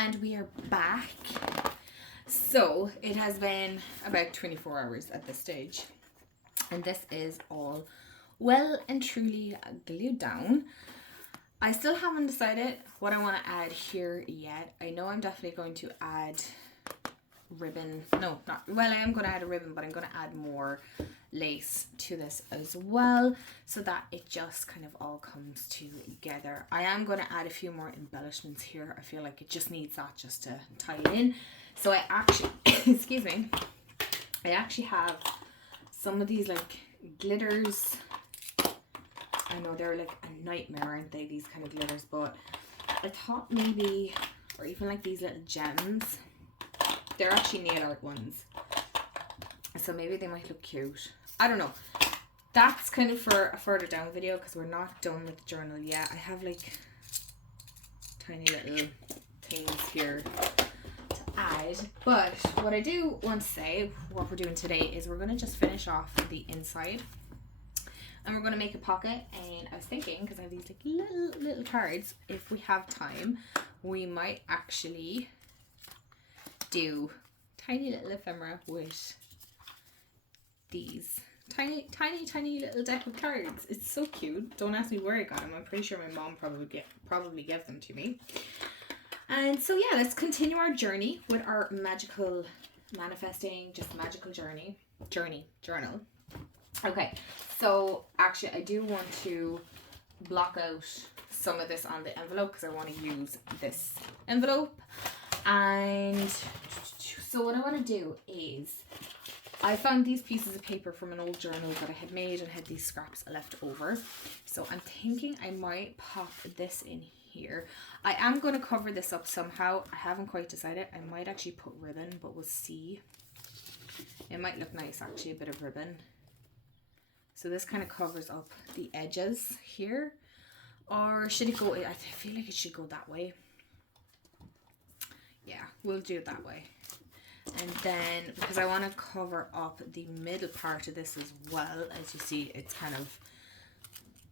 And we are back. So it has been about 24 hours at this stage, and this is all well and truly glued down. I still haven't decided what I want to add here yet. I know I'm definitely going to add ribbon. No, not well, I am going to add a ribbon, but I'm going to add more lace to this as well, so that it just kind of all comes together. I am going to add a few more embellishments here. I feel like it just needs that just to tie it in. So I actually excuse me, I actually have some of these like glitters. I know they're like a nightmare, aren't they, these kind of glitters, but I thought maybe, or even like these little gems, they're actually nail art ones, so maybe they might look cute. I don't know. That's kind of for a further down video, because we're not done with the journal yet. I have like tiny little things here to add, but what I do want to say, what we're doing today is we're going to just finish off the inside, and we're going to make a pocket. And I was thinking, because I have these like little cards, if we have time, we might actually do tiny little ephemera with these tiny little deck of cards. It's so cute. Don't ask me where I got them. I'm pretty sure my mom probably gave them to me. And so yeah, let's continue our journey with our magical manifesting, just magical journal. Okay, so actually I do want to block out some of this on the envelope, because I want to use this envelope. And so what I want to do is, I found these pieces of paper from an old journal that I had made and had these scraps left over. So I'm thinking I might pop this in here. I am going to cover this up somehow. I haven't quite decided. I might actually put ribbon, but we'll see. It might look nice actually, a bit of ribbon. So this kind of covers up the edges here. Or should it go, I feel like it should go that way. Yeah, we'll do it that way. And then, because I want to cover up the middle part of this as well, as you see, it's kind of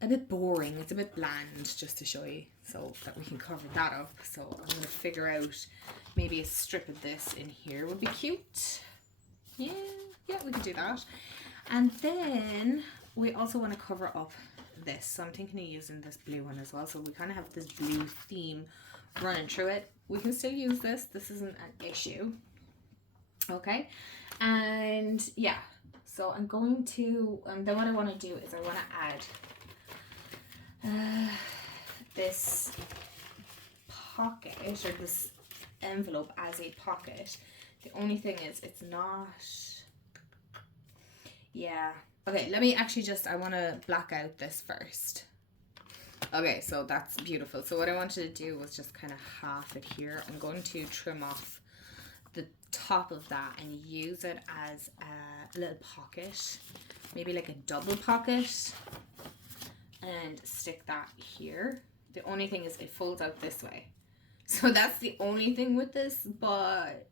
a bit boring. It's a bit bland, just to show you, so that we can cover that up. So I'm going to figure out maybe a strip of this in here would be cute. Yeah, we could do that. And then we also want to cover up this. So I'm thinking of using this blue one as well. So we kind of have this blue theme running through it. We can still use this. This isn't an issue. Okay, and yeah, so I'm going to, then what I want to do is I want to add this pocket, or this envelope as a pocket. The only thing is it's not, yeah, okay, let me actually just, I want to black out this first. Okay, so that's beautiful. So what I wanted to do was just kind of half it here. I'm going to trim off the top of that and use it as a little pocket, maybe like a double pocket, and stick that here. The only thing is it folds out this way, so that's the only thing with this, but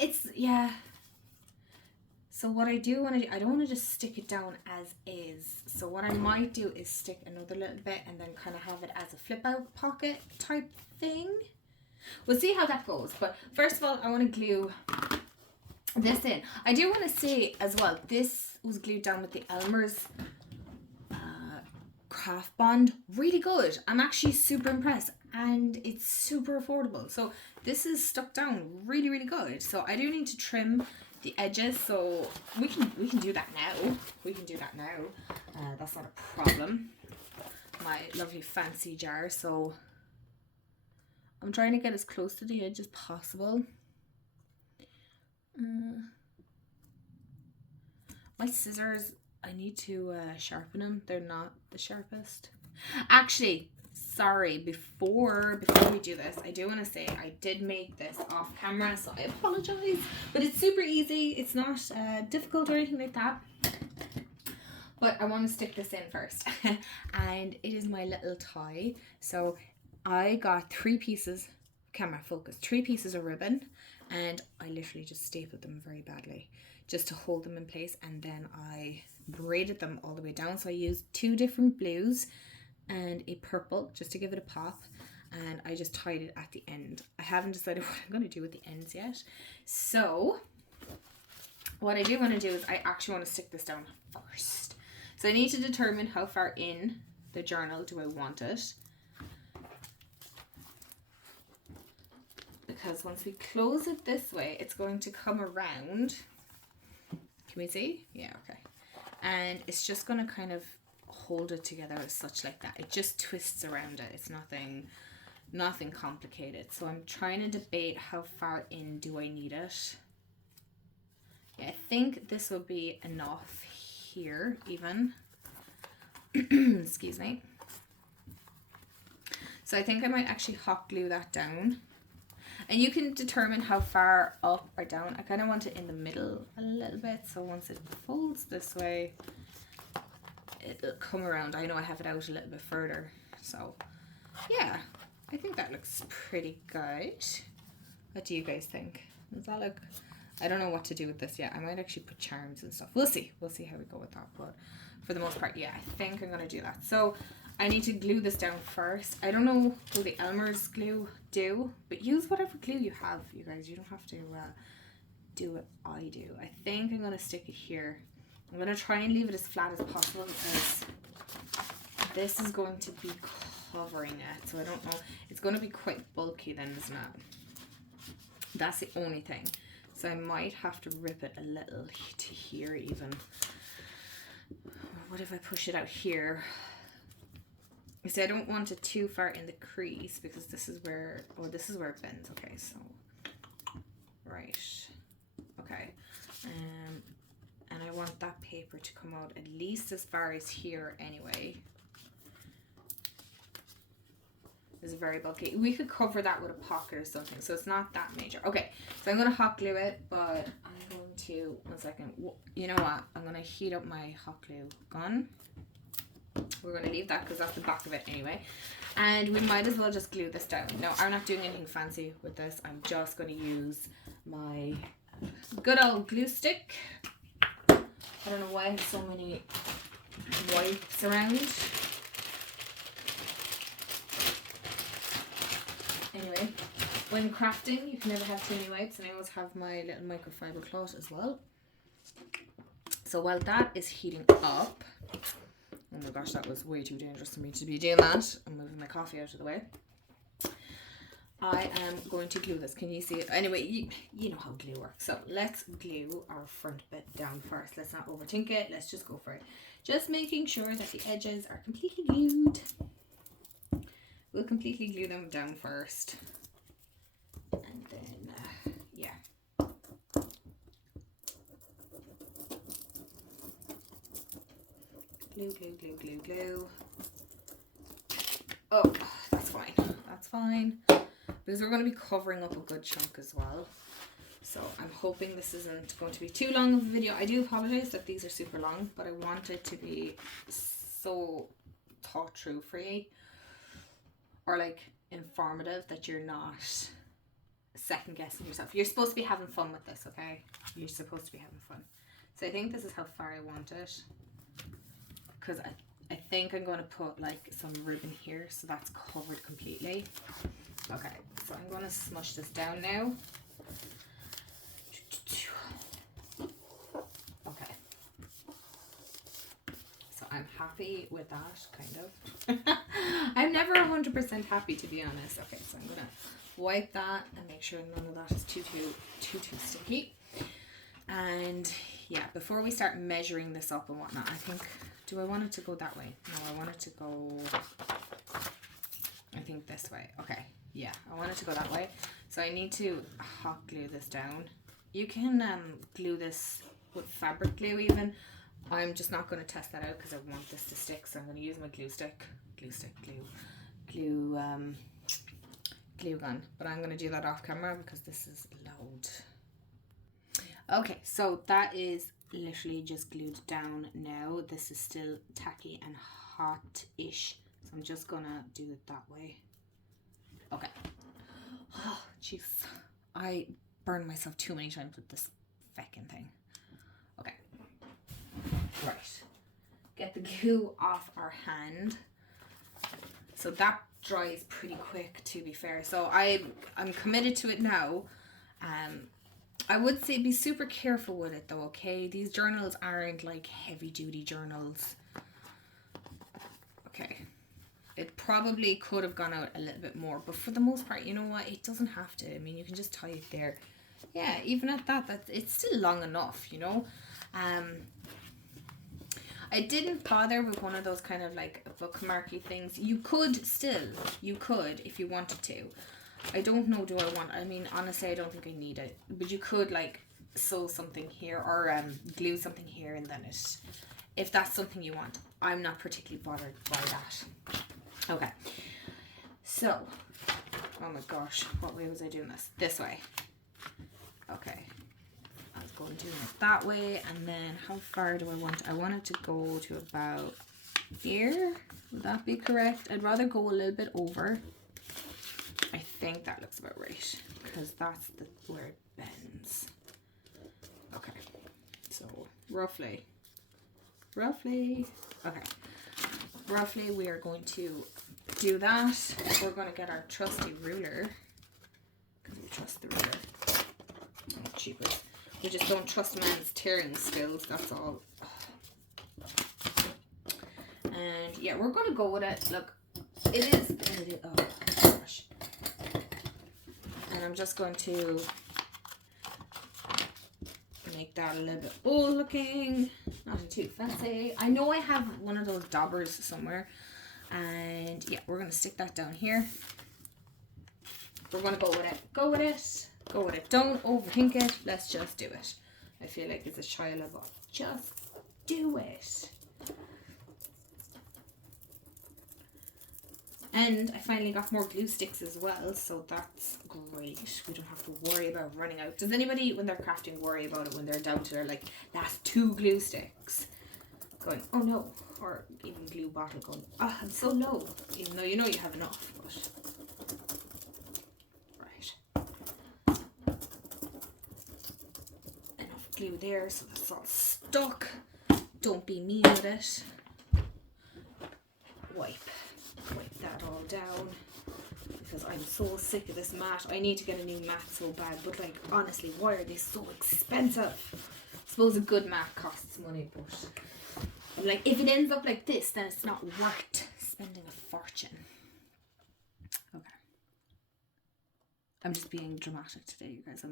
it's, yeah. So what I do want to do, I don't want to just stick it down as is. So what I might do is stick another little bit and then kind of have it as a flip out pocket type thing. We'll see how that goes. But first of all, I want to glue this in. I do want to say as well, this was glued down with the Elmer's craft bond. Really good. I'm actually super impressed. And it's super affordable. So this is stuck down really, really good. So I do need to trim the edges. So we can do that now. We can do that now. That's not a problem. My lovely fancy jar. So I'm trying to get as close to the edge as possible. My scissors, I need to sharpen them. They're not the sharpest. Actually, sorry, before we do this, I do want to say I did make this off camera, so I apologize. But it's super easy. It's not difficult or anything like that. But I want to stick this in first. And it is my little tie. So I got 3 pieces, camera focus, 3 pieces of ribbon, and I literally just stapled them very badly just to hold them in place, and then I braided them all the way down. So I used 2 different blues and a purple just to give it a pop, and I just tied it at the end. I haven't decided what I'm going to do with the ends yet. So what I do want to do is I actually want to stick this down first. So I need to determine how far in the journal do I want it. Because once we close it this way, it's going to come around. Can we see? Yeah, okay. And it's just going to kind of hold it together as such like that. It just twists around it. It's nothing complicated. So I'm trying to debate how far in do I need it. Yeah, I think this will be enough here even. Excuse me. So I think I might actually hot glue that down. And you can determine how far up or down. I kind of want it in the middle a little bit. So once it folds this way, it'll come around. I know I have it out a little bit further. So yeah, I think that looks pretty good. What do you guys think? Does that look... I don't know what to do with this yet. I might actually put charms and stuff. We'll see. We'll see how we go with that. But for the most part, yeah, I think I'm going to do that. So I need to glue this down first. I don't know what the Elmer's glue do, but use whatever glue you have, you guys. You don't have to do what I do. I think I'm going to stick it here. I'm going to try and leave it as flat as possible because this is going to be covering it. So I don't know. It's going to be quite bulky then, isn't it? That's the only thing. So I might have to rip it a little to here even. What if I push it out here? You see, I don't want it too far in the crease because this is where, oh, this is where it bends. Okay, so, right. Okay. And I want that paper to come out at least as far as here anyway. This is very bulky. We could cover that with a pocket or something, so it's not that major. Okay, so I'm going to hot glue it, but I'm going to, one second, you know what? I'm going to heat up my hot glue gun. We're going to leave that because that's the back of it anyway. And we might as well just glue this down. No, I'm not doing anything fancy with this. I'm just going to use my good old glue stick. I don't know why I have so many wipes around. Anyway, when crafting, you can never have too many wipes, and I always have my little microfiber cloth as well. So while that is heating up, oh my gosh, that was way too dangerous for me to be doing that. I'm moving my coffee out of the way. I am going to glue this. Can you see it? Anyway, you know how glue works. So let's glue our front bit down first. Let's not overthink it. Let's just go for it. Just making sure that the edges are completely glued. We'll completely glue them down first. And then, yeah. Glue, glue, glue, glue, glue. Oh, that's fine. That's fine. Because we're going to be covering up a good chunk as well. So I'm hoping this isn't going to be too long of a video. I do apologize that these are super long, but I want it to be so thought through for you. Or like informative that you're not second guessing yourself. You're supposed to be having fun with this, okay? You're supposed to be having fun. So I think this is how far I want it. Because I think I'm going to put like some ribbon here so that's covered completely. Okay, so I'm going to smush this down now. Okay. So I'm happy with that, kind of. I'm never 100% happy, to be honest. Okay, so I'm going to wipe that and make sure none of that is too sticky. And yeah, before we start measuring this up and whatnot, I think, do I want it to go that way? No, I want it to go, I think this way. Okay, yeah, I want it to go that way. So I need to hot glue this down. You can glue this with fabric glue even. I'm just not going to test that out because I want this to stick. So I'm going to use my glue gun. But I'm going to do that off camera because this is loud. Okay, so that is literally just glued down now. This is still tacky and hot-ish. So I'm just going to do it that way. Okay. Oh, jeez. I burned myself too many times with this feckin' thing. Okay. Right. Get the glue off our hand. So that dries pretty quick, to be fair. So I'm committed to it now. I would say be super careful with it though, okay? These journals aren't like heavy duty journals. Okay. It probably could have gone out a little bit more, but for the most part, you know what? It doesn't have to. I mean, you can just tie it there. Yeah, even at that, it's still long enough, you know? I didn't bother with one of those kind of like bookmarky things. You could if you wanted to. I don't know, do I want, I mean, honestly, I don't think I need it. But you could like sew something here or glue something here and then it, if that's something you want. I'm not particularly bothered by that. Okay. So, oh my gosh, what way was I doing this? This way. Okay. I was going to do it that way, and then how far do I want? I want it to go to about here. Would that be correct? I'd rather go a little bit over. I think that looks about right, because that's where it bends. Okay, so roughly, okay, roughly we are going to do that. We're going to get our trusty ruler, because we trust the ruler. Oh, cheapers. We just don't trust man's tearing skills, that's all. And yeah, we're going to go with it. Look, it is, oh gosh. And I'm just going to make that a little bit old looking, nothing too fancy. I know I have one of those daubers somewhere, and yeah, we're going to stick that down here. We're going to go with it. Go with it. Go with it. Don't overthink it. Let's just do it. I feel like it's a child of just do it. And I finally got more glue sticks as well, so that's great. We don't have to worry about running out. Does anybody, when they're crafting, worry about it when they're down to their like last 2 glue sticks? Going, oh no. Or even glue bottle going, oh, I'm so low. Even though you know you have enough, but glue there, so that's all stuck. Don't be mean with it. Wipe that all down, because I'm so sick of this mat. I need to get a new mat so bad, but like honestly, why are they so expensive? I suppose a good mat costs money, but I'm like, if it ends up like this, then it's not worth spending a fortune. Okay, I'm just being dramatic today, you guys.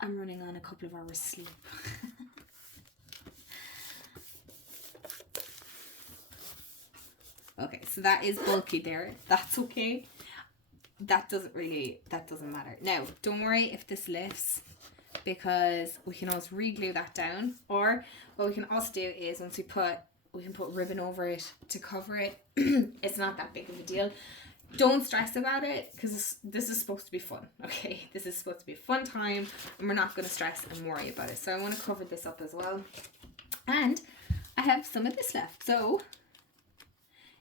I'm running on a couple of hours sleep. Okay, so that is bulky there. That's okay. That doesn't matter. Now, don't worry if this lifts, because we can always re-glue that down. Or what we can also do is we can put ribbon over it to cover it. It's not that big of a deal. Don't stress about it, because this is supposed to be fun, okay? This is supposed to be a fun time, and we're not going to stress and worry about it. So I want to cover this up as well. And I have some of this left. So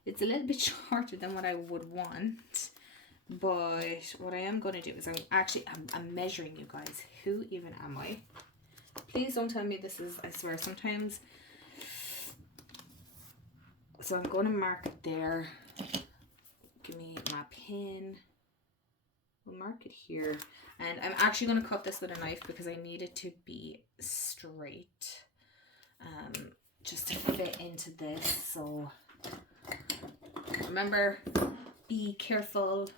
it's a little bit shorter than what I would want. But what I am going to do is I'm measuring, you guys. Who even am I? Please don't tell me this is, I swear, sometimes. So I'm going to mark it there. Give me my pin. We'll mark it here. And I'm actually going to cut this with a knife because I need it to be straight. Just to fit into this. So remember, be careful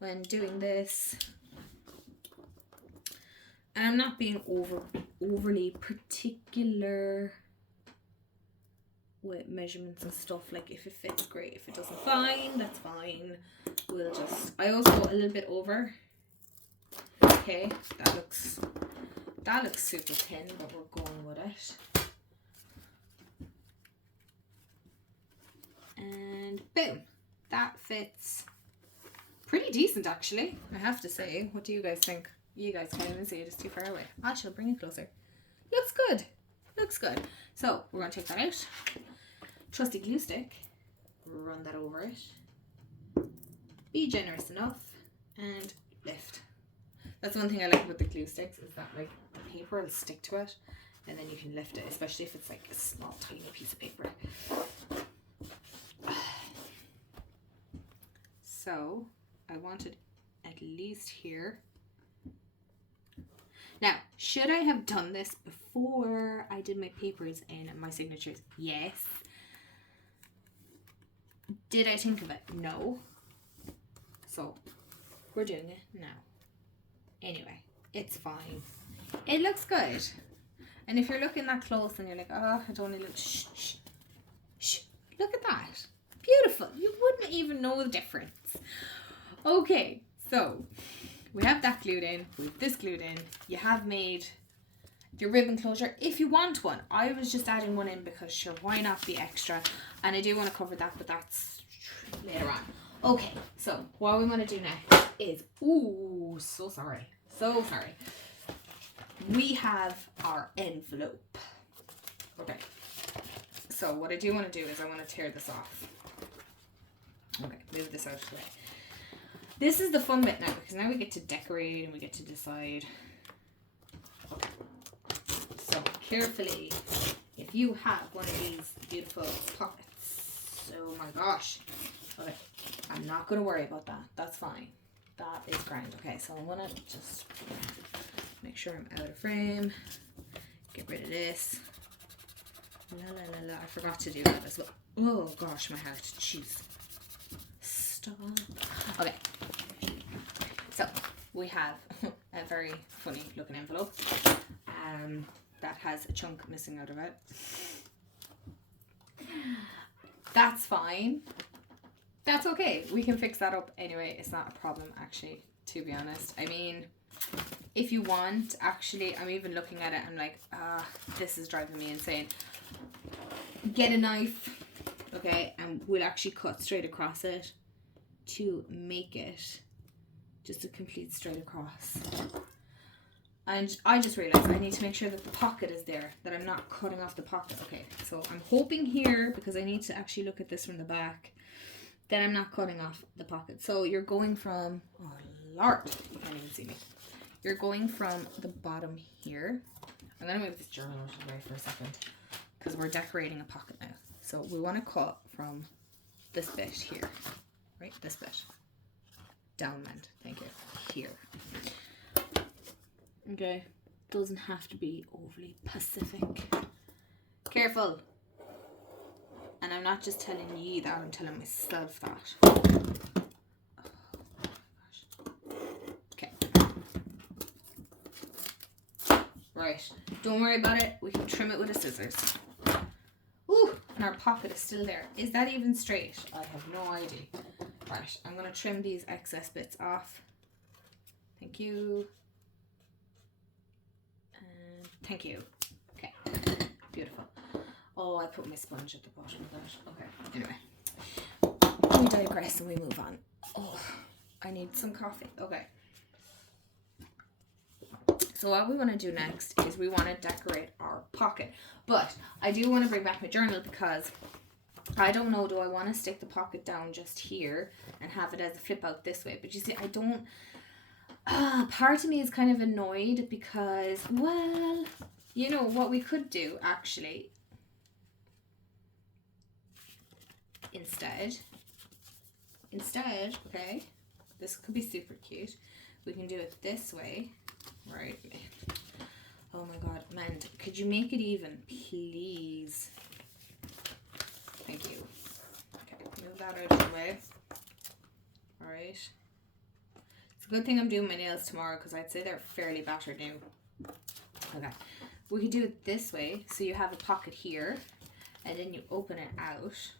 when doing this. And I'm not being overly particular with measurements and stuff. Like, if it fits, great. If it doesn't, fine, that's fine. We'll just, I also go a little bit over. Okay, that looks super thin, but we're going with it. And boom, that fits pretty decent, actually, I have to say. What do you guys think? You guys can't even see it, it's too far away. I shall bring it closer. Looks good. Looks good. So we're going to take that out. Trusty glue stick. Run that over it. Be generous enough. And lift. That's one thing I like about the glue sticks, is that like the paper will stick to it. And then you can lift it, especially if it's like a small tiny piece of paper. So I want it at least here. Now, should I have done this before I did my papers and my signatures? Yes. Did I think of it? No. So we're doing it now. Anyway, it's fine. It looks good. And if you're looking that close and you're like, oh, it only looks, shh. Look at that. Beautiful. You wouldn't even know the difference. Okay, so we have that glued in. We have this glued in. You have made your ribbon closure if you want one. I was just adding one in because sure, why not be extra? And I do want to cover that, but that's later on. Okay, so what we want to do next is, ooh, so sorry. We have our envelope. Okay, so what I do want to do is I want to tear this off. Okay, move this out of the way. This is the fun bit now, because now we get to decorate and we get to decide. Okay, so carefully, if you have one of these beautiful pockets, oh my gosh. Okay, I'm not going to worry about that. That's fine. That is grand. Okay, so I'm going to just make sure I'm out of frame. Get rid of this. I forgot to do that as well. Oh gosh, my heart. Jeez. Stop. Okay. So we have a very funny looking envelope that has a chunk missing out of it. That's fine. That's okay. We can fix that up anyway. It's not a problem, actually, to be honest. I mean, if you want, actually, I'm even looking at it. I'm like, this is driving me insane. Get a knife, okay, and we'll actually cut straight across it to make it just a complete straight across. And I just realized I need to make sure that the pocket is there, that I'm not cutting off the pocket. Okay, so I'm hoping here, because I need to actually look at this from the back, that I'm not cutting off the pocket. So you're going from, oh Lord, you can't even see me. You're going from the bottom here. I'm going to move this journal out of the way for a second, because we're decorating a pocket now. So we want to cut from this bit here, right? This bit. Downland, thank you. Here. Okay, doesn't have to be overly Pacific. Careful. And I'm not just telling you that, I'm telling myself that. Oh my gosh. Okay. Right, don't worry about it. We can trim it with the scissors. Ooh, and our pocket is still there. Is that even straight? I have no idea. Right, I'm going to trim these excess bits off. Thank you. And thank you. Okay, beautiful. Oh, I put my sponge at the bottom of that. Okay, anyway. We digress and we move on. Oh, I need some coffee. Okay. So what we want to do next is we want to decorate our pocket. But I do want to bring back my journal because I don't know, do I want to stick the pocket down just here and have it as a flip out this way? But you see, I don't, part of me is kind of annoyed because, well, you know, what we could do actually, instead, okay, this could be super cute. We can do it this way, right? Oh my God, man, could you make it even, please? Thank you. Okay, move that out of the way. Alright. It's a good thing I'm doing my nails tomorrow because I'd say they're fairly battered now. Okay. We could do it this way. So you have a pocket here and then you open it out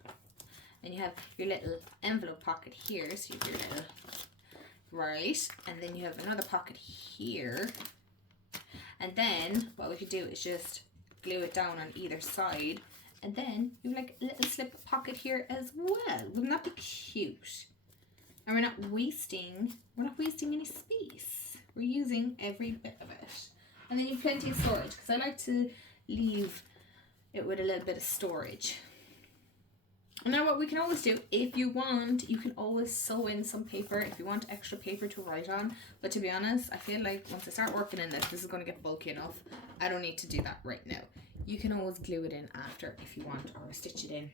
and you have your little envelope pocket here. So you have your little, right. And then you have another pocket here. And then what we could do is just glue it down on either side. And then you have like a little slip pocket here as well. Wouldn't that be cute? And we're not wasting any space. We're using every bit of it. And then you have plenty of storage because I like to leave it with a little bit of storage. And now what we can always do, if you want, you can always sew in some paper if you want extra paper to write on. But to be honest, I feel like once I start working in this is going to get bulky enough. I don't need to do that right now. You can always glue it in after if you want, or stitch it in.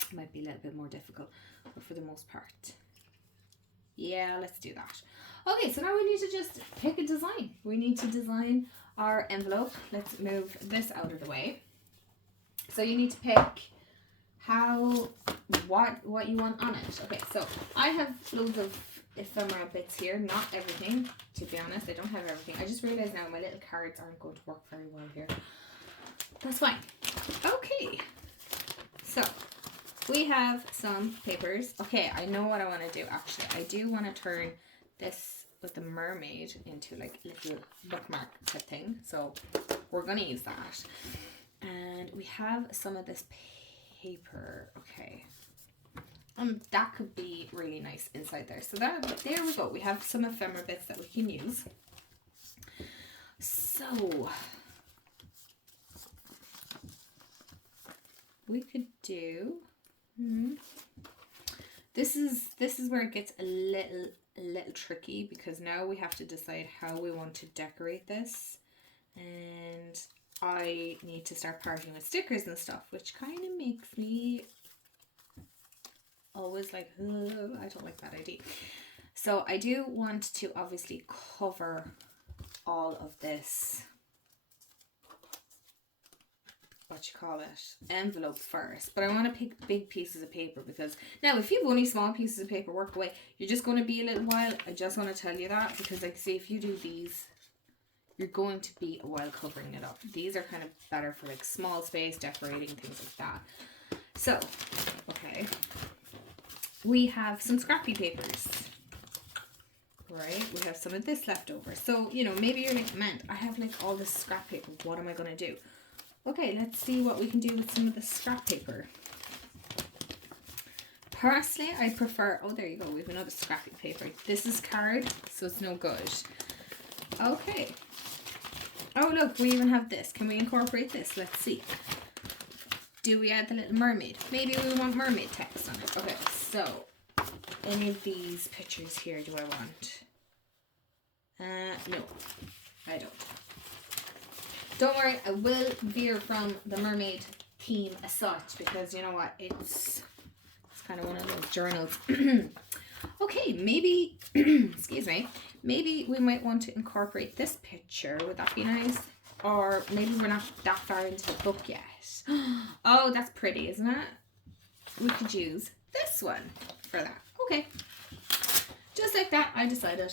It might be a little bit more difficult, but for the most part, Yeah, let's do that. Okay, so now we need to just pick a design. We need to design our envelope. Let's move this out of the way. So you need to pick what you want on it. Okay, so I have loads of ephemera bits here, not everything, to be honest. I don't have everything. I just realized now my little cards aren't going to work very well here. That's fine. Okay, so we have some papers. Okay, I know what I want to do actually. I do want to turn this with the mermaid into like a little bookmark type thing. So we're going to use that. And we have some of this paper. Okay. That could be really nice inside there. So there we go. We have some ephemera bits that we can use. So we could do this is where it gets a little tricky, because now we have to decide how we want to decorate this, and I need to start parting with stickers and stuff, which kind of makes me always like, I don't like that idea. So I do want to obviously cover all of this, envelope first, but I want to pick big pieces of paper, because now if you've only small pieces of paper work away, you're just going to be a little while. I just want to tell you that, because like say if you do these, you're going to be a while covering it up. These are kind of better for like small space decorating, things like that. So okay, we have some scrappy papers, right? We have some of this left over. So you know, maybe you're like, man, I have like all this scrap paper, what am I going to do? Okay, let's see what we can do with some of the scrap paper. Personally, I prefer, oh, there you go. We have another scrappy paper. This is card, so it's no good. Okay. Oh, look, we even have this. Can we incorporate this? Let's see. Do we add the little mermaid? Maybe we want mermaid text on it. Okay, so any of these pictures here do I want? No, I don't. Don't worry, I will veer from the mermaid theme as such, because you know what, it's kind of one of those journals. Okay, maybe, excuse me, maybe we might want to incorporate this picture. Would that be nice? Or maybe we're not that far into the book yet. Oh, that's pretty, isn't it? We could use this one for that. Okay, just like that, I decided.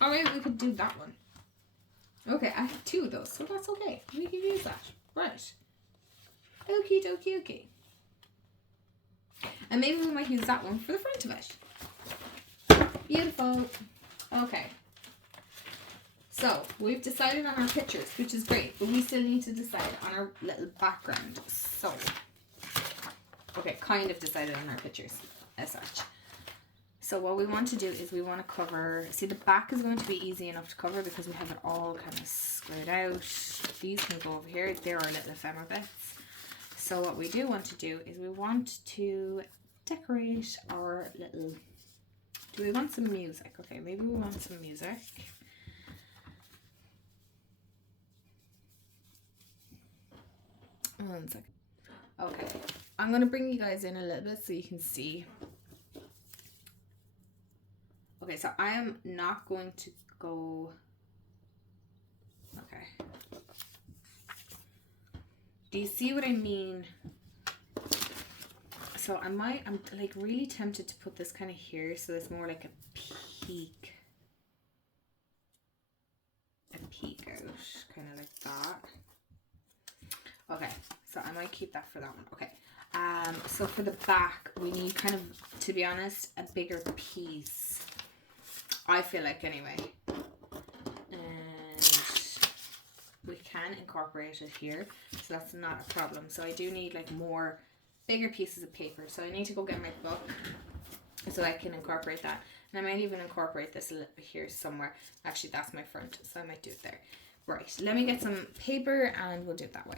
Or maybe we could do that one. Okay, I have two of those, so that's okay. We can use that. Right. Okie dokie okie. And maybe we might use that one for the front of it. Beautiful. Okay. So, we've decided on our pictures, which is great, but we still need to decide on our little background. So, okay, kind of decided on our pictures as such. So what we want to do is we want to cover, see the back is going to be easy enough to cover because we have it all kind of squared out. These can go over here, they're our little ephemera bits. So what we do want to do is we want to decorate our little, do we want some music? Okay, maybe we want some music. One second. Okay, I'm going to bring you guys in a little bit so you can see. Okay, so I am not going to go, okay. Do you see what I mean? So I'm like really tempted to put this kind of here, so it's more like a peak out, kind of like that. Okay, so I might keep that for that one. Okay, so for the back, we need kind of, to be honest, a bigger piece. I feel like anyway. And we can incorporate it here, so that's not a problem. So I do need like more bigger pieces of paper. So I need to go get my book so I can incorporate that. And I might even incorporate this a little bit here somewhere. Actually, that's my front, so I might do it there. Right, let me get some paper and we'll do it that way.